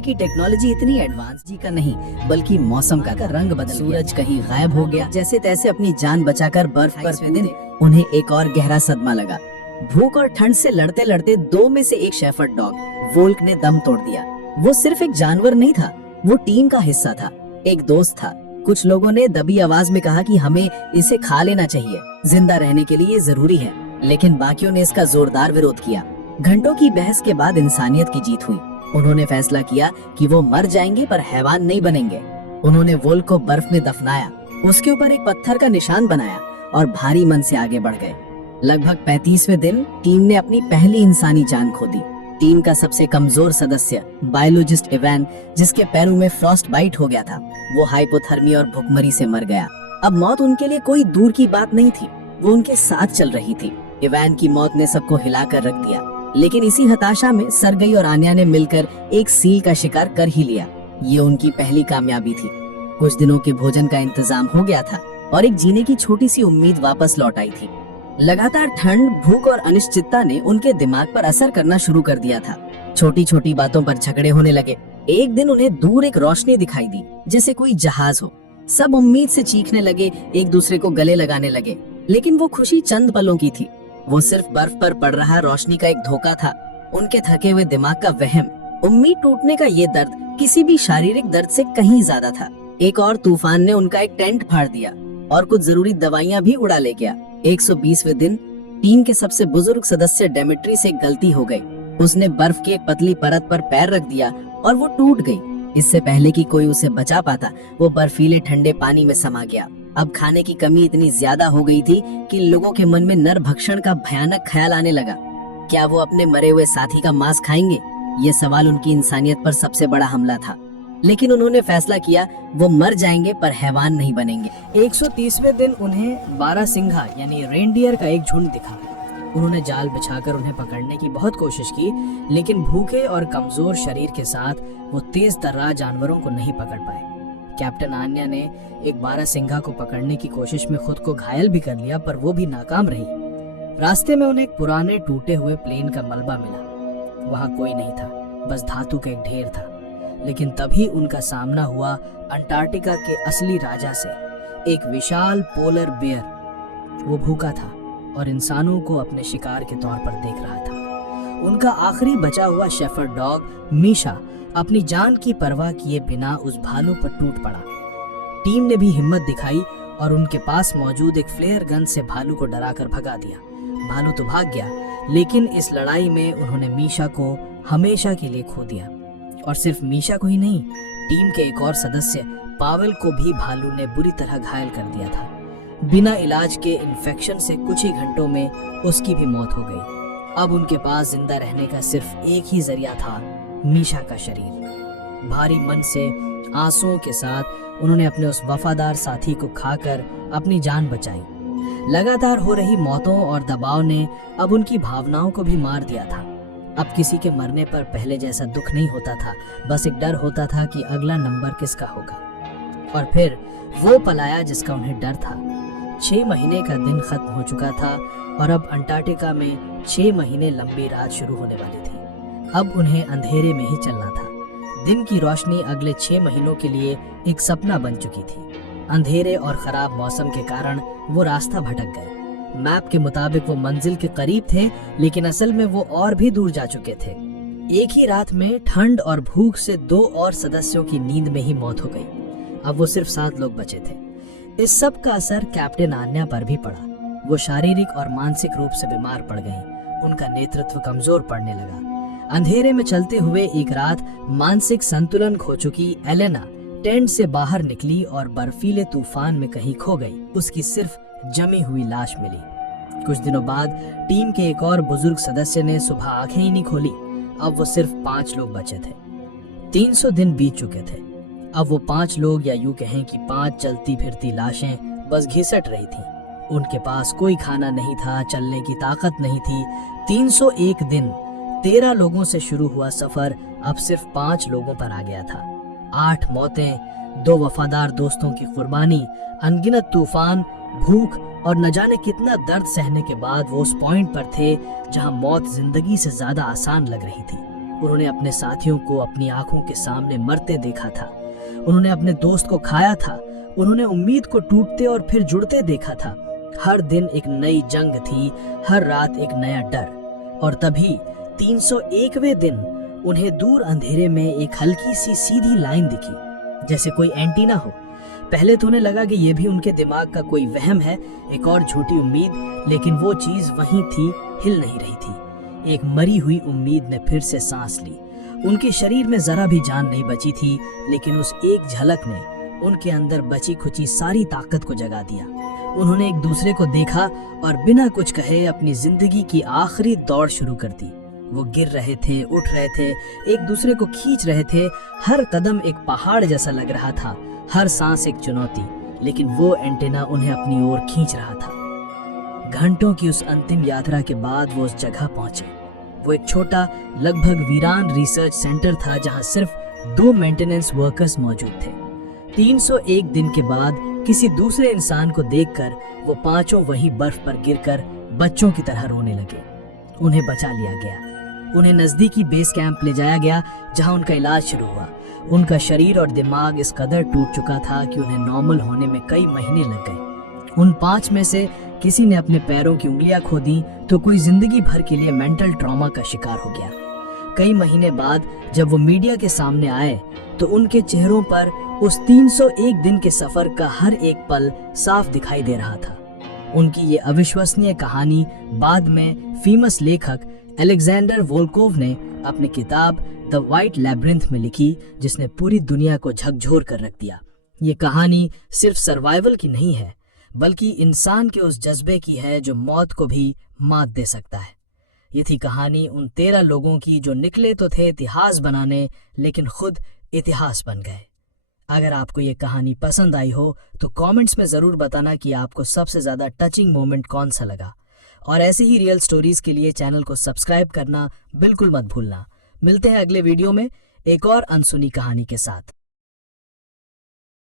की टेक्नोलॉजी इतनी एडवांस जी का नहीं बल्कि मौसम का रंग बदल सूरज कहीं गायब हो गया। जैसे तैसे अपनी जान बचाकर बर्फ पर दिन उन्हें एक और गहरा सदमा लगा। भूख और ठंड से लड़ते लड़ते दो में से एक शेफर्ड डॉग वोल्क ने दम तोड़ दिया। वो सिर्फ एक जानवर नहीं था, वो टीम का हिस्सा था, एक दोस्त था। कुछ लोगों ने दबी आवाज में कहा कि हमें इसे खा लेना चाहिए, जिंदा रहने के लिए जरूरी है, लेकिन बाकियों ने इसका जोरदार विरोध किया। घंटों की बहस के बाद इंसानियत की जीत हुई। उन्होंने फैसला किया कि वो मर जाएंगे पर हैवान नहीं बनेंगे। उन्होंने वोल्क को बर्फ में दफनाया, उसके ऊपर एक पत्थर का निशान बनाया और भारी मन से आगे बढ़ गए। लगभग 35वें दिन टीम ने अपनी पहली इंसानी जान खो दी। टीम का सबसे कमजोर सदस्य बायोलॉजिस्ट इवान, जिसके पैरों में फ्रॉस्ट बाइट हो गया था, वो हाइपोथर्मी और भुखमरी से मर गया। अब मौत उनके लिए कोई दूर की बात नहीं थी, वो उनके साथ चल रही थी। इवान की मौत ने सबको हिलाकर रख दिया, लेकिन इसी हताशा में सरगई और आन्या ने मिलकर एक सील का शिकार कर ही लिया। ये उनकी पहली कामयाबी थी। कुछ दिनों के भोजन का इंतजाम हो गया था और एक जीने की छोटी सी उम्मीद वापस लौट आई थी। लगातार ठंड, भूख और अनिश्चितता ने उनके दिमाग पर असर करना शुरू कर दिया था। छोटी छोटी बातों पर झगड़े होने लगे। एक दिन उन्हें दूर एक रोशनी दिखाई दी, जैसे कोई जहाज हो। सब उम्मीद से चीखने लगे, एक दूसरे को गले लगाने लगे, लेकिन वो खुशी चंद पलों की थी। वो सिर्फ बर्फ पर पड़ रहा रोशनी का एक धोखा था, उनके थके हुए दिमाग का वहम। उम्मीद टूटने का ये दर्द किसी भी शारीरिक दर्द से कहीं ज्यादा था। एक और तूफान ने उनका एक टेंट फाड़ दिया और कुछ जरूरी दवाइयां भी उड़ा ले गया। 120वें दिन टीम के सबसे बुजुर्ग सदस्य डेमेट्री से गलती हो गई। उसने बर्फ की एक पतली परत पर पैर रख दिया और वो टूट गई। इससे पहले कि कोई उसे बचा पाता, वो बर्फीले ठंडे पानी में समा गया। अब खाने की कमी इतनी ज्यादा हो गई थी कि लोगों के मन में नरभक्षण का भयानक ख्याल आने लगा। क्या वो अपने मरे हुए साथी का मांस खाएंगे? ये सवाल उनकी इंसानियत पर सबसे बड़ा हमला था। लेकिन उन्होंने फैसला किया, वो मर जाएंगे पर हैवान नहीं बनेंगे। 130वें दिन उन्हें बारहसिंघा यानी रेनडियर का एक झुंड दिखा। उन्होंने जाल बिछाकर उन्हें पकड़ने की बहुत कोशिश की, लेकिन भूखे और कमजोर शरीर के साथ वो तेज तर्रार जानवरों को नहीं पकड़ पाए। कैप्टन आन्या ने एक बारहसिंघा को पकड़ने की कोशिश में खुद को घायल भी कर लिया, पर वो भी नाकाम रही। रास्ते में उन्हें एक पुराने टूटे हुए प्लेन का मलबा मिला। वहां कोई नहीं था, बस धातु का एक ढेर था। लेकिन तभी उनका सामना हुआ अंटार्कटिका के असली राजा से, एक विशाल पोलर बेयर। वो भूखा था और इंसानों को अपने शिकार के तौर पर देख रहा था। उनका आखिरी बचा हुआ शेफर्ड डॉग मीशा अपनी जान की परवाह किए बिना उस भालू पर टूट पड़ा। टीम ने भी हिम्मत दिखाई और उनके पास मौजूद एक फ्लेयर गन से भालू को डराकर भगा दिया। भालू तो भाग गया, लेकिन इस लड़ाई में उन्होंने मीशा को हमेशा के लिए खो दिया। और सिर्फ मीशा को ही नहीं, टीम के एक और सदस्य पावेल को भी भालू ने बुरी तरह घायल कर दिया था। बिना इलाज के इन्फेक्शन से कुछ ही घंटों में उसकी भी मौत हो गई। अब उनके पास जिंदा रहने का सिर्फ एक ही जरिया था, मीशा का शरीर। भारी मन से आंसुओं के साथ उन्होंने अपने उस वफादार साथी को खाकर अपनी जान बचाई। लगातार हो रही मौतों और दबाव ने अब उनकी भावनाओं को भी मार दिया था। अब किसी के मरने पर पहले जैसा दुख नहीं होता था, बस एक डर होता था कि अगला नंबर किसका होगा। और फिर वो पलाया जिसका उन्हें डर था। 6 महीने का दिन खत्म हो चुका था और अब अंटार्कटिका में 6 महीने लंबी रात शुरू होने वाली थी। अब उन्हें अंधेरे में ही चलना था। दिन की रोशनी अगले 6 महीनों के लिए एक सपना बन चुकी थी। अंधेरे और खराब मौसम के कारण वो रास्ता भटक गए। मैप के मुताबिक वो मंजिल के करीब थे, लेकिन असल में वो और भी दूर जा चुके थे। एक ही रात में ठंड और भूख से 2 और सदस्यों की नींद में ही मौत हो गई। अब वो सिर्फ 7 लोग बचे थे। इस सब का असर कैप्टन आन्या पर भी पड़ा। वो शारीरिक और मानसिक रूप से बीमार पड़ गईं। उनका नेतृत्व कमजोर पड़ने लगा। अंधेरे में चलते हुए एक रात मानसिक संतुलन खो चुकी एलेना टेंट से बाहर निकली और बर्फीले तूफान में कहीं खो गई। उसकी सिर्फ जमी हुई लाश मिली। कुछ दिनों बाद टीम के एक और बुजुर्ग सदस्य ने सुबह आंखें ही नहीं खोली। अब वो सिर्फ 5 लोग बचे थे। 300 दिन बीत चुके थे। अब वो 5 लोग, या यूं कहें कि 5 चलती फिरती लाशें बस घिसट रही थीं। उनके पास कोई खाना नहीं था, चलने की ताकत नहीं थी। 301 दिन, 13 लोगों से शुरू हुआ सफर अब सिर्फ 5 लोगों पर आ गया था। 8 मौतें, 2 वफादार दोस्तों की कुर्बानी, अनगिनत तूफान, भूख और न जाने कितना दर्द सहने के बाद वो उस पॉइंट पर थे जहां मौत जिंदगी से ज्यादा आसान लग रही थी। उन्होंने अपने साथियों को अपनी आंखों के सामने मरते देखा था। उन्होंने अपने दोस्त को खाया था। उन्होंने उम्मीद को टूटते और फिर जुड़ते देखा था। हर दिन एक नई जंग थी, हर रात एक नया डर। और तभी 301वें दिन उन्हें दूर अंधेरे में एक हल्की सी सीधी लाइन दिखी, जैसे कोई एंटीना हो। पहले तो उन्हें लगा कि यह भी उनके दिमाग का कोई वहम है, एक और झूठी उम्मीद, लेकिन वो चीज वहीं थी, हिल नहीं रही थी। एक मरी हुई उम्मीद ने फिर से सांस ली। उनके शरीर में जरा भी जान नहीं बची थी, लेकिन उस एक झलक ने उनके अंदर बची खुची सारी ताकत को जगा दिया। उन्होंने एक दूसरे को देखा और बिना कुछ कहे अपनी जिंदगी की आखिरी दौड़ शुरू कर दी। वो गिर रहे थे, उठ रहे थे, एक दूसरे को खींच रहे थे। हर कदम एक पहाड़ जैसा लग रहा था, हर सांस एक चुनौती, लेकिन वो एंटेना उन्हें अपनी ओर खींच रहा था। घंटों की उस अंतिम यात्रा के बाद वो उस जगह पहुंचे। वो एक छोटा, लगभग वीरान रिसर्च सेंटर था, जहां सिर्फ 2 मेंटेनेंस वर्कर्स मौजूद थे। 301 दिन के बाद किसी दूसरे इंसान को देखकर वो पांचों वहीं बर्फ पर गिरकर बच्चों की तरह रोने लगे। उन्हें बचा लिया गया। उन्हें नजदीकी बेस कैंप ले जाया गया, जहां उनका इलाज शुरू हुआ। उनका शरीर और दिमाग इस कदर टूट चुका था कि उन्हें नॉर्मल होने में कई महीने लग गए। उन 5 में से किसी ने अपने पैरों की उंगलियां खो दी, तो कोई जिंदगी भर के लिए मेंटल ट्रॉमा का शिकार हो गया। कई महीने बाद जब वो मीडिया के सामने आए, तो उनके चेहरों पर उस 301 दिन के सफर का हर एक पल साफ दिखाई दे रहा था। उनकी ये अविश्वसनीय कहानी बाद में फेमस लेखक अलेक्जेंडर वोल्कोव ने अपनी किताब द व्हाइट लैब्रिंथ में लिखी, जिसने पूरी दुनिया को झकझोर कर रख दिया। ये कहानी सिर्फ सर्वाइवल की नहीं है, बल्कि इंसान के उस जज्बे की है जो मौत को भी मात दे सकता है। ये थी कहानी उन 13 लोगों की जो निकले तो थे इतिहास बनाने, लेकिन खुद इतिहास बन गए। अगर आपको ये कहानी पसंद आई हो तो कमेंट्स में ज़रूर बताना कि आपको सबसे ज़्यादा टचिंग मोमेंट कौन सा लगा। और ऐसे ही रियल स्टोरीज के लिए चैनल को सब्सक्राइब करना बिल्कुल मत भूलना। मिलते हैं अगले वीडियो में एक और अनसुनी कहानी के साथ।